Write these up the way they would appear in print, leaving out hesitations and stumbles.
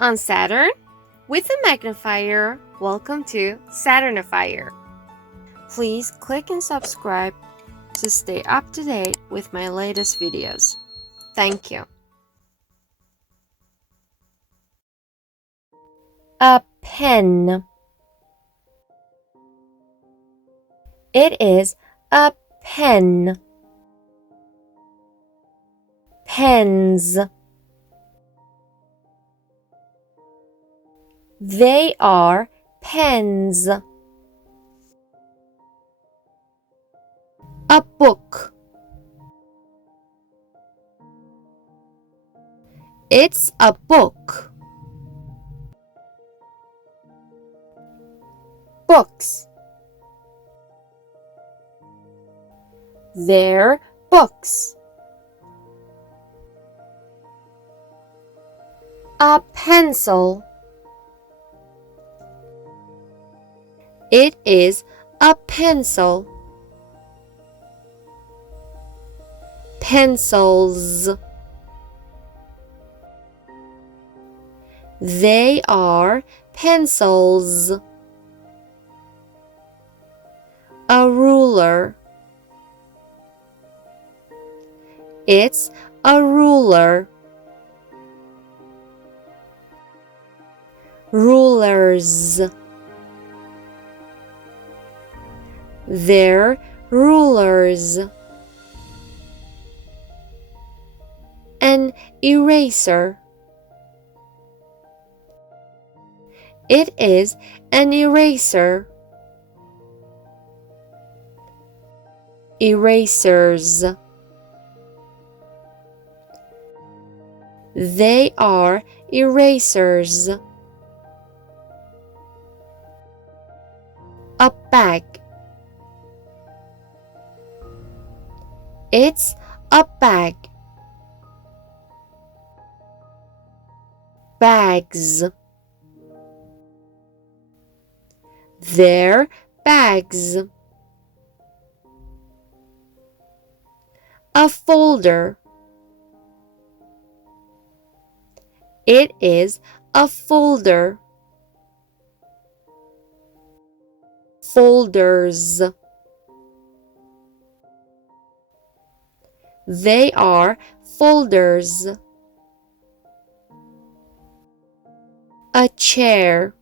On Saturn, with a magnifier, welcome to Saturnifier. Please click and subscribe to stay up to date with my latest videos. Thank you. A pen. It is a pen. Pens. They are pens. A book. It's a book. Books. They're books. A pencil. It is a pencil. Pencils. They are pencils. A ruler. It's a ruler. Rulers. They're rulers. An eraser. It is an eraser. Erasers. They are erasers. A bag. It's a bag. Bags. They're bags. A folder. It is a folder. Folders. They are folders. A chair.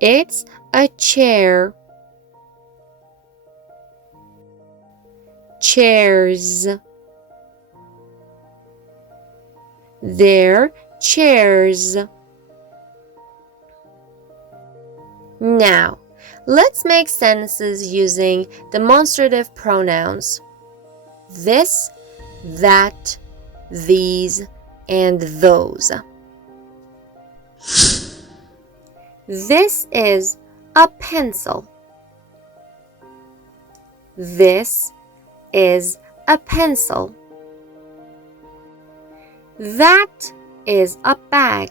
It's a chair. Chairs. They're chairs. Now, let's make sentences using demonstrative pronouns. This, that, these, and those. This is a pencil. This is a pencil. That is a bag.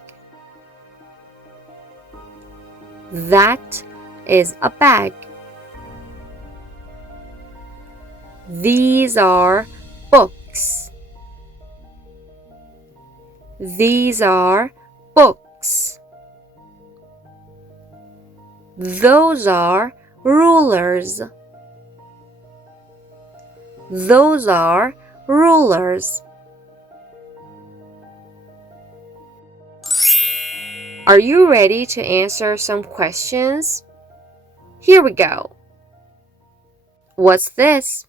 That is a bag. These are books. These are books. Those are rulers. Those are rulers. Are you ready to answer some questions? Here we go. What's this?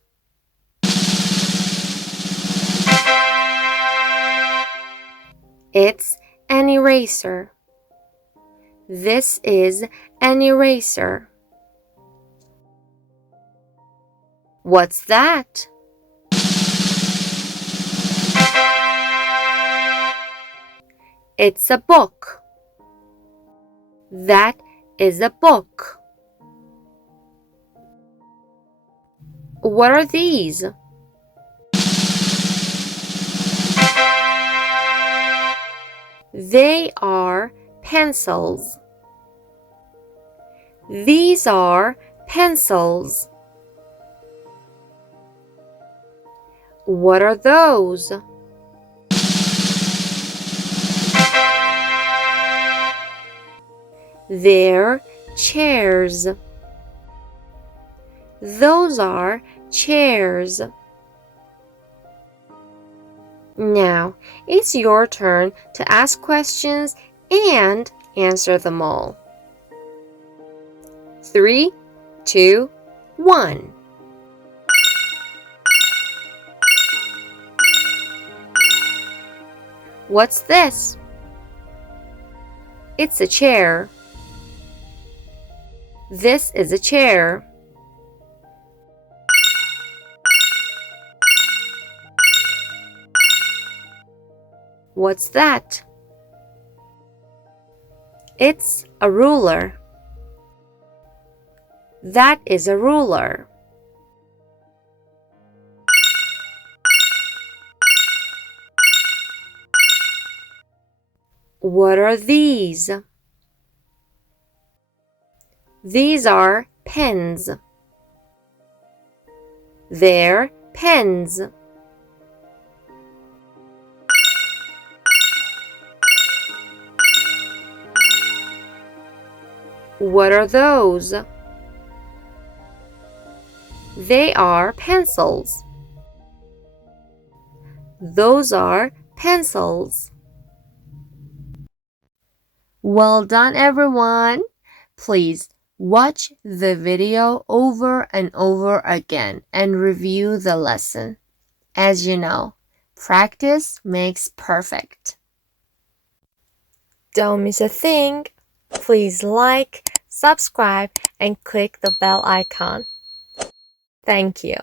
It's an eraser. This is an eraser. What's that? It's a book. That is a book. What are these? They are pencils. These are pencils. What are those? They're chairs. Those are chairs. Now, it's your turn to ask questions and answer them all. 3, 2, 1. What's this? It's a chair. This is a chair. What's that? It's a ruler. That is a ruler. What are these? These are pens. They're pens. What are those? They are pencils. Those are pencils. Well done, everyone. Please watch the video over and over again and review the lesson. As you know, practice makes perfect. Don't miss a thing. Please like, subscribe, and click the bell icon. Thank you.